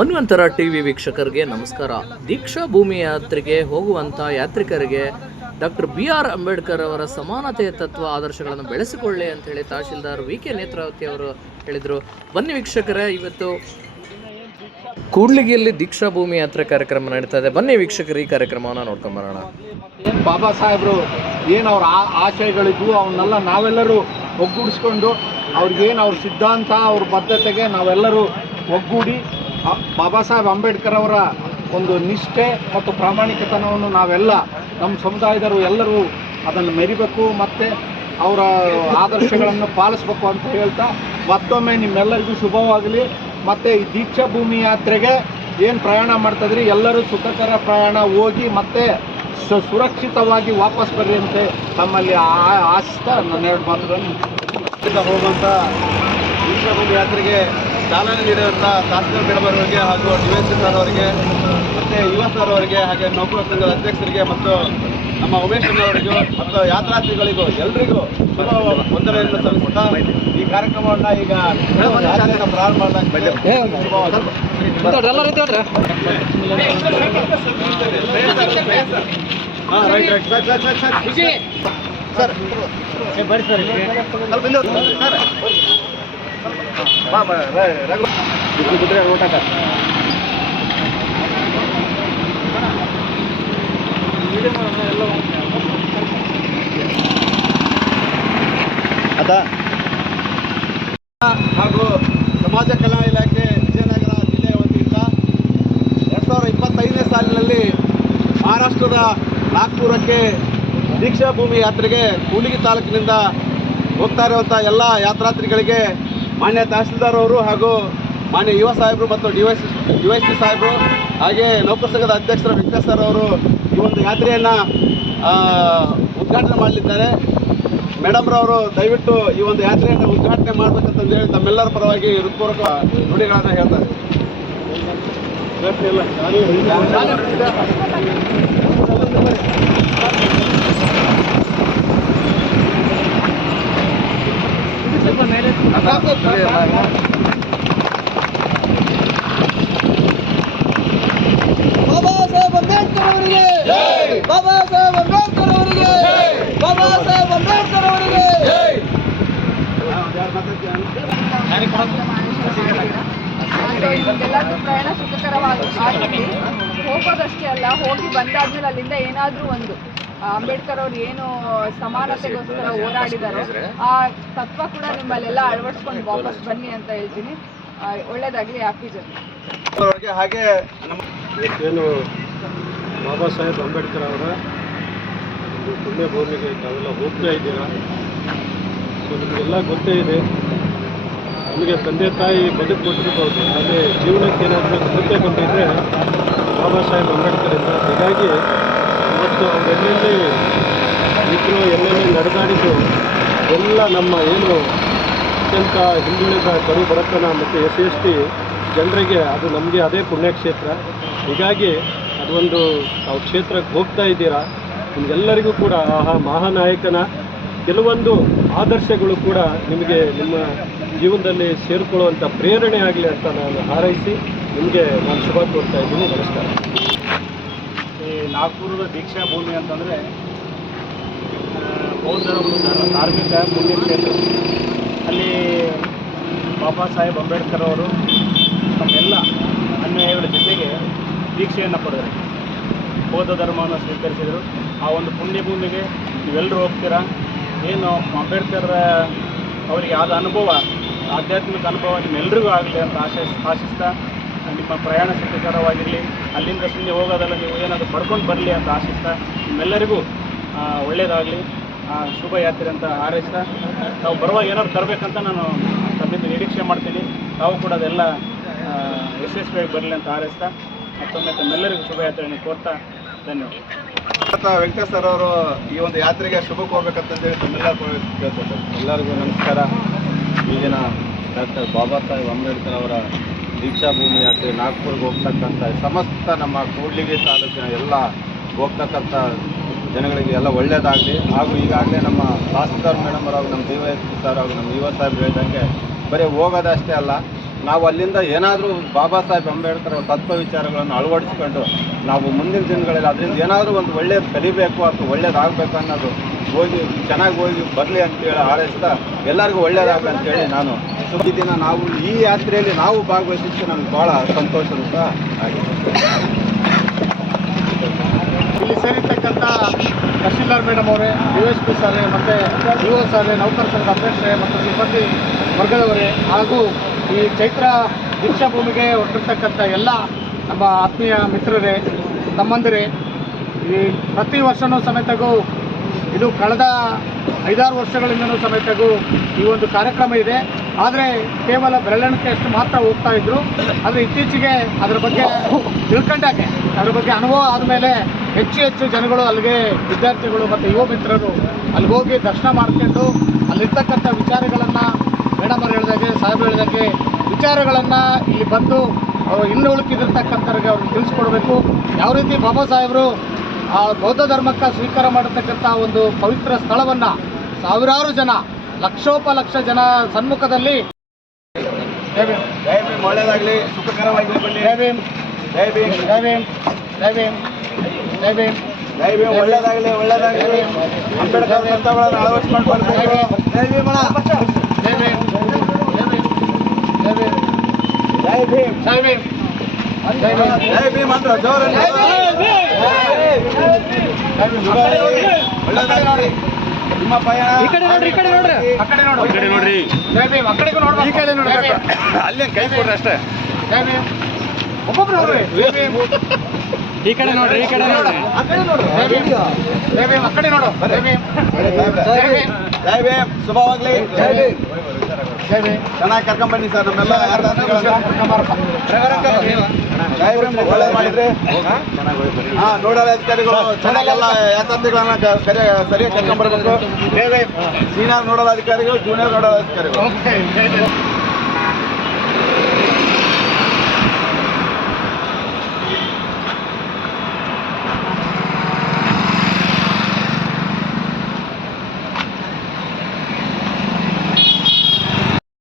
ಮನ್ವಂತರ TV ವೀಕ್ಷಕರಿಗೆ ನಮಸ್ಕಾರ. ದೀಕ್ಷಾ ಭೂಮಿ ಯಾತ್ರೆಗೆ ಹೋಗುವಂಥ ಯಾತ್ರಿಕರಿಗೆ ಡಾಕ್ಟರ್ ಬಿ ಆರ್ ಅಂಬೇಡ್ಕರ್ ಅವರ ಸಮಾನತೆಯ ತತ್ವ ಆದರ್ಶಗಳನ್ನು ಬೆಳೆಸಿಕೊಳ್ಳಿ ಅಂತ ಹೇಳಿ ತಹಶೀಲ್ದಾರ್ ವಿ ಕೆ ನೇತ್ರಾವತಿ ಅವರು ಹೇಳಿದರು. ಬನ್ನಿ ವೀಕ್ಷಕರೇ, ಇವತ್ತು ಕೂಡ್ಲಿಗೆಯಲ್ಲಿ ದೀಕ್ಷಾ ಭೂಮಿ ಯಾತ್ರೆ ಕಾರ್ಯಕ್ರಮ ನಡೀತಾ ಇದೆ. ಬನ್ನಿ ವೀಕ್ಷಕರು, ಈ ಕಾರ್ಯಕ್ರಮವನ್ನು ನೋಡ್ಕೊಂಬರೋಣ ಏನು ಬಾಬಾ ಸಾಹೇಬರು, ಏನು ಅವ್ರ ಆಶಯಗಳಿದ್ವು ಅವನ್ನೆಲ್ಲ ನಾವೆಲ್ಲರೂ ಒಗ್ಗೂಡಿಸ್ಕೊಂಡು ಅವ್ರಿಗೇನು ಅವ್ರ ಸಿದ್ಧಾಂತ, ಅವ್ರ ಬದ್ಧತೆಗೆ ನಾವೆಲ್ಲರೂ ಒಗ್ಗೂಡಿ ಬಾಬಾ ಸಾಹೇಬ್ ಅಂಬೇಡ್ಕರ್ ಅವರ ಒಂದು ನಿಷ್ಠೆ ಮತ್ತು ಪ್ರಾಮಾಣಿಕತನವನ್ನು ನಾವೆಲ್ಲ ನಮ್ಮ ಸಮುದಾಯದವರು ಎಲ್ಲರೂ ಅದನ್ನು ಮೆರಿಬೇಕು ಮತ್ತು ಅವರ ಆದರ್ಶಗಳನ್ನು ಪಾಲಿಸ್ಬೇಕು ಅಂತ ಹೇಳ್ತಾ ಮತ್ತೊಮ್ಮೆ ನಿಮ್ಮೆಲ್ಲರಿಗೂ ಶುಭವಾಗಲಿ. ಮತ್ತು ಈ ದೀಕ್ಷಾ ಭೂಮಿ ಯಾತ್ರೆಗೆ ಏನು ಪ್ರಯಾಣ ಮಾಡ್ತಾಯಿದ್ರಿ ಎಲ್ಲರೂ ಸುಖಕರ ಪ್ರಯಾಣ ಹೋಗಿ ಮತ್ತೆ ಸುರಕ್ಷಿತವಾಗಿ ವಾಪಸ್ ಅಂತ ತಮ್ಮಲ್ಲಿ ಆ- ನನ್ನೆರಡು ನನ್ನ ಎರಡು ಮಾತುಗಳನ್ನು ಹೋಗುವಂಥ ದೀಕ್ಷಾಭೂಮಿ ಯಾತ್ರೆಗೆ ಚಾಲನೆ ನೀಡಿದಂಥ ಶಾಸಕ ಮೇಡಮ್ ಅವರಿಗೆ ಹಾಗೂ ಡಿ ಎಸ್ ಸರ್ ಅವರಿಗೆ ಮತ್ತು ಯುವ ಸರ್ ಅವರಿಗೆ ಹಾಗೆ ನೌಕರ ಸಂಘದ ಅಧ್ಯಕ್ಷರಿಗೆ ಮತ್ತು ನಮ್ಮ ಉಮೇಶ್ ಅವರಿಗೂ ಮತ್ತು ಯಾತ್ರಾರ್ಥಿಗಳಿಗೂ ಎಲ್ರಿಗೂ ಶುಭ ವಂದನೆಯನ್ನು ಸಲ್ಲಿಸುತ್ತಾ ಈ ಕಾರ್ಯಕ್ರಮವನ್ನು ಈಗ ಪ್ರಾರಂಭ ಹಾಂ ರೈಟ್ ರೈಟ್ ಸರ್ ಸರ್ ಹೋಗಿ ಸಮಾಜ ಕಲ್ಯಾಣ ಇಲಾಖೆ ವಿಜಯನಗರ ಜಿಲ್ಲೆಯ ವತಿಯಿಂದ ಎರಡು ಸಾವಿರದ ಇಪ್ಪತ್ತೈದನೇ ಸಾಲಿನಲ್ಲಿ ಮಹಾರಾಷ್ಟ್ರದ ನಾಗ್ಪುರಕ್ಕೆ ದೀಕ್ಷಾ ಭೂಮಿ ಯಾತ್ರೆಗೆ ಕೂಲಿಗಿ ತಾಲೂಕಿನಿಂದ ಹೋಗ್ತಾ ಇರುವಂಥ ಎಲ್ಲ ಯಾತ್ರಾರ್ಥಿಗಳಿಗೆ ಮಾನ್ಯ ತಹಸೀಲ್ದಾರ್ ಅವರು ಹಾಗೂ ಮಾನ್ಯ ಯುವ ಸಾಹೇಬರು ಮತ್ತು D Y D Y C ಸಾಹೇಬರು ಹಾಗೆ ನೌಕರ ಸಂಘದ ಅಧ್ಯಕ್ಷರು ವೆಂಕಟೇಶ್ ಸರ್ ಅವರು ಈ ಒಂದು ಯಾತ್ರೆಯನ್ನು ಉದ್ಘಾಟನೆ ಮಾಡಲಿದ್ದಾರೆ. ಮೇಡಮ್ರವರು ದಯವಿಟ್ಟು ಈ ಒಂದು ಯಾತ್ರೆಯನ್ನು ಉದ್ಘಾಟನೆ ಮಾಡಬೇಕಂತಂದು ಹೇಳಿ ತಮ್ಮೆಲ್ಲರ ಪರವಾಗಿ ಹೃತ್ಪೂರ್ವಕ ನುಡಿಗಳನ್ನು ಹೇಳ್ತಾರೆ ಸಾಹೇಬ್ ಅಂಬೇಡ್ಕರ್ ಅವರಿಗೆ ಬಾಬಾ ಸಾಹೇಬ್ ಅಂಬೇಡ್ಕರ್ ಅವರಿಗೆ ಬಾಬಾ ಸಾಹೇಬ್ ಅಂಬೇಡ್ಕರ್ ಅವರಿಗೆ ಎಲ್ಲರಿಗೂ ಪ್ರಯಾಣ ಹೋಗೋದಷ್ಟೇ ಅಲ್ಲ ಹೋಗಿ ಬಂದಾದ್ಮೇಲೆ ಅಲ್ಲಿಂದ ಏನಾದರೂ ಒಂದು ಅಂಬೇಡ್ಕರ್ ಅವ್ರು ಏನು ಸಮಾನತೆಗೋಸ್ಕರ ಹೋರಾಡಿದಾರೋ ಆ ತತ್ವ ಕೂಡ ನಿಮ್ಮಲ್ಲೆಲ್ಲ ಅಳವಡಿಸ್ಕೊಂಡು ವಾಪಸ್ ಬನ್ನಿ ಅಂತ ಹೇಳ್ತೀನಿ. ಒಳ್ಳೇದಾಗ್ಲಿ ಹ್ಯಾಪಿ ಜರ್ನಿ ಅವರಿಗೆ ಹಾಗೆ ನಮ್ಮ ಏನು ಬಾಬಾ ಸಾಹೇಬ್ ಅಂಬೇಡ್ಕರ್ ಅವರ ಒಂದು ಪುಣ್ಯ ಭೂಮಿಗೆ ತಾವೆಲ್ಲ ಹೋಗ್ತಾ ಇದ್ದೀರಾ? ಸೊ ನಿಮಗೆಲ್ಲ ಗೊತ್ತೇ ಇದೆ. ನಮಗೆ ತಂದೆ ತಾಯಿ ಬದುಕು ಕೊಟ್ಟಿರ್ಬೋದು ಅಲ್ಲಿ ಜೀವನಕ್ಕೆ ಏನಾದರೂ ಕೊರತೆ ಬಂದಿದ್ದರೆ ಬಾಬಾ ಸಾಹೇಬ್ ಅಂಬೇಡ್ಕರಿಂದ. ಹೀಗಾಗಿ ಇವತ್ತು ಅವರೆಲ್ಲೆಲ್ಲಿ ಇದ್ರು ಎಲ್ಲೆಲ್ಲಿ ನಡೆದಾಡಿದ್ದು ಎಲ್ಲ ನಮ್ಮ ಏನು ಅತ್ಯಂತ ಹಿಂದುಳಿದ ಕರು ಬಡತನ ಮತ್ತು ಎಸ್ ಎಸ್ ಟಿ ಜನರಿಗೆ ಅದು ನಮಗೆ ಅದೇ ಪುಣ್ಯಕ್ಷೇತ್ರ. ಹೀಗಾಗಿ ಅದೊಂದು ತಾವು ಕ್ಷೇತ್ರಕ್ಕೆ ಹೋಗ್ತಾ ಇದ್ದೀರಾ, ನಿಮಗೆಲ್ಲರಿಗೂ ಕೂಡ ಆ ಮಹಾನಾಯಕನ ಕೆಲವೊಂದು ಆದರ್ಶಗಳು ಕೂಡ ನಿಮಗೆ ನಿಮ್ಮ ಜೀವನದಲ್ಲಿ ಸೇರಿಕೊಳ್ಳುವಂಥ ಪ್ರೇರಣೆ ಆಗಲಿ ಅಂತ ನಾನು ಹಾರೈಸಿ ನಿಮಗೆ ನಾನು ಶುಭ ಕೋರ್ತಾ ಇದ್ದೀನಿ. ನಮಸ್ಕಾರ. ಈ ನಾಗ್ಪುರದ ದೀಕ್ಷಾ ಭೂಮಿ ಅಂತಂದರೆ ಬೌದ್ಧರ ಒಂದು ಧಾರ- ಧಾರ್ಮಿಕ ಪುಣ್ಯಕ್ಷೇತ್ರ. ಅಲ್ಲಿ ಬಾಬಾ ಸಾಹೇಬ್ ಅಂಬೇಡ್ಕರ್ ಅವರು ತಮ್ಮೆಲ್ಲ ಅನ್ಯಾಯಗಳ ಜೊತೆಗೆ ದೀಕ್ಷೆಯನ್ನು ಪಡೆದರು. ಬೌದ್ಧ ಧರ್ಮವನ್ನು ಸ್ವೀಕರಿಸಿದರು. ಆ ಒಂದು ಪುಣ್ಯ ಭೂಮಿಗೆ ನೀವೆಲ್ಲರೂ ಹೋಗ್ತೀರಾ? ಏನು ಅಂಬೇಡ್ಕರ್ ಅವರಿಗೆ ಆದ ಅನುಭವ ಆಧ್ಯಾತ್ಮಿಕ ಅನುಭವ ನಿಮ್ಮೆಲ್ಲರಿಗೂ ಆಗಲಿ ಅಂತ ಆಶಿಸ್ ಆಶಿಸ್ತಾ, ನಿಮ್ಮ ಪ್ರಯಾಣ ಸುಖಕರವಾಗಿರಲಿ ಅಲ್ಲಿಂದ ಸುಮ್ಮನೆ ಹೋಗೋದಲ್ಲ, ನೀವು ಏನಾದರೂ ಪಡ್ಕೊಂಡು ಬರಲಿ ಅಂತ ಆಶಿಸ್ತಾ, ನಿಮ್ಮೆಲ್ಲರಿಗೂ ಒಳ್ಳೆಯದಾಗಲಿ ಶುಭ ಯಾತ್ರೆ ಅಂತ ಹಾರೈಸ್ತಾ, ತಾವು ಬರುವಾಗ ಏನಾದ್ರು ತರಬೇಕಂತ ನಾನು ತಮ್ಮಿಂದ ನಿರೀಕ್ಷೆ ಮಾಡ್ತೀನಿ. ತಾವು ಕೂಡ ಅದೆಲ್ಲ ಯಶಸ್ವಿಯಾಗಿ ಬರಲಿ ಅಂತ ಹಾರೈಸ್ತಾ, ಮತ್ತೊಮ್ಮೆ ತಮ್ಮೆಲ್ಲರಿಗೂ ಶುಭ ಯಾತ್ರೆಯನ್ನು ಕೋರ್ತಾ ಧನ್ಯವಾದ ವೆಂಕಟೇಶ್ ಸರ್ ಅವರು ಈ ಒಂದು ಯಾತ್ರೆಗೆ ಶುಭ ಕೋರ್ಬೇಕಂತಂದೇಳಿ ತಮ್ಮೆಲ್ಲ ಕೇಳ್ತಾರೆ ಎಲ್ಲರಿಗೂ ನಮಸ್ಕಾರ. ಈ ದಿನ ಡಾಕ್ಟರ್ ಬಾಬಾ ಸಾಹೇಬ್ ಅಂಬೇಡ್ಕರ್ ಅವರ ದೀಕ್ಷಾ ಭೂಮಿ ಯಾತ್ರೆ ನಾಗ್ಪುರ್ಗೆ ಹೋಗ್ತಕ್ಕಂಥ ಸಮಸ್ತ ನಮ್ಮ ಕೂಡ್ಲಿಗಿ ತಾಲೂಕಿನ ಎಲ್ಲ ಹೋಗ್ತಕ್ಕಂಥ ಜನಗಳಿಗೆ ಎಲ್ಲ ಒಳ್ಳೆಯದಾಗಲಿ ಹಾಗೂ ಈಗಾಗಲೇ ನಮ್ಮ ತಹಸೀಲ್ದಾರ್ ಮೇಡಮ್ ಅವರು, ನಮ್ಮ D Y S P sir ಹಾಗೂ ನಮ್ಮ ಯುವ ಸಾಹೇಬ್ ಹೇಳಿದಂಗೆ ಬರೀ ಹೋಗೋದಷ್ಟೇ ಅಲ್ಲ. ನಾವು ಅಲ್ಲಿಂದ ಏನಾದರೂ ಬಾಬಾ ಸಾಹೇಬ್ ಅಂಬೇಡ್ಕರ್ ಅವರ ತತ್ವ ವಿಚಾರಗಳನ್ನು ಅಳವಡಿಸ್ಕೊಂಡು ನಾವು ಮುಂದಿನ ದಿನಗಳಲ್ಲಿ ಅದರಿಂದ ಏನಾದರೂ ಒಂದು ಒಳ್ಳೆಯದು ಕಲಿಬೇಕು ಅಥವಾ ಒಳ್ಳೇದಾಗಬೇಕು ಅನ್ನೋದು ಹೋಗಿ, ಚೆನ್ನಾಗಿ ಹೋಗಿ ಬರಲಿ ಅಂತೇಳಿ ಹಾರೈಸ್ತಾ ಎಲ್ಲರಿಗೂ ಒಳ್ಳೇದಾಗಲಿ ಅಂತೇಳಿ ನಾನು ಈ ದಿನ ನಾವು ಈ ಯಾತ್ರೆಯಲ್ಲಿ ನಾವು ಭಾಗವಹಿಸಿದ್ದು ನಮ್ಗೆ ಭಾಳ ಸಂತೋಷ ಅಂತ ಆಗಿದೆ. ಇಲ್ಲಿ ಸೇರಿರ್ತಕ್ಕಂಥ ತಹಶೀಲ್ದಾರ್ ಮೇಡಮ್ ಅವರೇ ಯು ಎಸ್ ಪಿ ಸರ್ ಮತ್ತು ಯು ಎಸ್ ಸರ್ ನೌಕರ ಸಂಘದ ಅಧ್ಯಕ್ಷರೇ ಮತ್ತು ಸಿಬ್ಬಂದಿ ವರ್ಗದವರೇ ಹಾಗೂ ಈ ಚೈತ್ರ ದೀಕ್ಷಾ ಭೂಮಿಗೆ ಹೊರಟಿರ್ತಕ್ಕಂಥ ಎಲ್ಲ ನಮ್ಮ ಆತ್ಮೀಯ ಮಿತ್ರರೇ, ತಮ್ಮಂದಿರೇ, ಈ ಪ್ರತಿ ವರ್ಷವೂ ಸಮೇತಗೂ, ಇದು ಕಳೆದ ಐದಾರು ವರ್ಷಗಳಿಂದನೂ ಸಮೇತಗೂ ಈ ಒಂದು ಕಾರ್ಯಕ್ರಮ ಇದೆ. ಆದರೆ ಕೇವಲ ಬೆರಳೆಣಿಕೆಯಷ್ಟು ಮಾತ್ರ ಹೋಗ್ತಾ ಇದ್ರು. ಆದರೆ ಇತ್ತೀಚೆಗೆ ಅದರ ಬಗ್ಗೆ ತಿಳ್ಕೊಂಡಾಗೆ ಅದರ ಬಗ್ಗೆ ಅನುಭವ ಆದಮೇಲೆ ಹೆಚ್ಚು ಹೆಚ್ಚು ಜನಗಳು ಅಲ್ಲಿಗೆ ವಿದ್ಯಾರ್ಥಿಗಳು ಮತ್ತು ಯುವ ಮಿತ್ರರು ಅಲ್ಲಿಗೆ ಹೋಗಿ ದರ್ಶನ ಮಾಡ್ಕೊಂಡು ಅಲ್ಲಿರ್ತಕ್ಕಂಥ ವಿಚಾರಗಳನ್ನು ಮೇಡಮ್ ಅವ್ರು ಹೇಳ್ದಾಗೆ ಸಾಹೇಬ್ ಹೇಳ್ದಾಗೆ, ವಿಚಾರಗಳನ್ನು ಇಲ್ಲಿ ಬಂದು ಅವರು ಇನ್ನು ಉಳುಕಿದಿರ್ತಕ್ಕಂಥವ್ರಿಗೆ ಅವ್ರಿಗೆ ತಿಳಿಸ್ಕೊಡ್ಬೇಕು. ಯಾವ ರೀತಿ ಬಾಬಾ ಸಾಹೇಬರು ಆ ಬೌದ್ಧ ಧರ್ಮಕ್ಕೆ ಸ್ವೀಕಾರ ಮಾಡತಕ್ಕಂಥ ಒಂದು ಪವಿತ್ರ ಸ್ಥಳವನ್ನು ಸಾವಿರಾರು ಜನ ಲಕ್ಷೋಪಲಕ್ಷ ಜನ ಸನ್ಮುಖದಲ್ಲಿ ಒಳ್ಳೇದಾಗಲಿ ಸುಖಕರವಾಗಿ ಜೈ ಭೀಮ್ ಜೈ ಭೀಮ್ ಜೈ ಭೀಮ್ ಜೈ ಭೀಮ್ ಜೈ ಭೀಮ್ ಜೈ ಭೀಮ್ ಒಳ್ಳೇದಾಗಲಿ ಒಳ್ಳೇದಾಗಲಿ ಅಂಬೇಡ್ಕರ್ ತತ್ವಗಳನ್ನು ಅಳವಡಿಸ್ಕೊಂಡು ಬರ್ಬೇಕು ಜೈ ಭೀಮ್ ಅಣ್ಣ. ಜೈ ಭೀಮ್ ಜೈ ಭೀಮ್ ಜೈ ಭೀಮ್ ಜೈ ಭೀಮ್ ಜೈ ಭೀಮ್ ಜೈ ಭೀಮ್ ಜೈ ಭೀಮ್ ಅಂದ್ರೆ ಜೋರಲ್ಲಿ ಜೈ ಭೀಮ್ ಒಳ್ಳೇದಾಗಲಿ ನೋಡಿ ನಿಮ್ಮ ಪಯಣ ಈ ಕಡೆ ನೋಡ್ರಿ ಈ ಕಡೆ ನೋಡ್ರಿ. ಆ ಕಡೆ ನೋಡು. ಈ ಕಡೆ ನೋಡ್ರಿ. ಜೈ ಭೀಮ್ ಆ ಕಡೆಗೂ ನೋಡ್ಬೇಕು. ಈ ಕಡೆ ನೋಡ್ಬೇಕು. ಅಲ್ಲೇ ಕೈ ಕೊಡ್ರಿ ಅಷ್ಟೇ. ಜೈ ಭೀಮ್ ಒಬ್ಬೊಬ್ರು ನೋಡ್ರಿ ಜೈ ಭೀಮ್ ಈ ಕಡೆ ನೋಡ್ರಿ ಈ ಕಡೆ ನೋಡ್ರಿ. ಆ ಕಡೆ ನೋಡು. ಜೈ ಭೀಮ್ ಜೈ ಭೀಮ್ ಆ ಕಡೆ ನೋಡು. ಜೈ ಭೀಮ್ ಜೈ ಭೀಮ್ ಜೈ ಭೀಮ್ ಶುಭವಾಗ್ಲಿ ಜೈ ಭೀಮ್ ಭೀಮ್ ಚೆನ್ನಾಗಿ ಕರ್ಕೊಂಡ್ಬನ್ನಿ ಸರ್ ನಮ್ಮೆಲ್ಲ ಒಳ್ಳೆ ಮಾಡಿದ್ರಿ? ಹಾ? ನೋಡಲ್ ಅಧಿಕಾರಿಗಳು ಚೆನ್ನಾಗೆಲ್ಲ ಯಾತ್ರಾರ್ಥಿಗಳನ್ನ ಕ- ಸರಿಯಾಗಿ ಸರಿಯಾಗಿ ಕರ್ಕೊಂಡ್ ಬರ್ಬೇಕು. ಸೀನಿಯರ್ ನೋಡಲ್ ಅಧಿಕಾರಿಗಳು ಜೂನಿಯರ್ ನೋಡಲ್ ಅಧಿಕಾರಿಗಳು.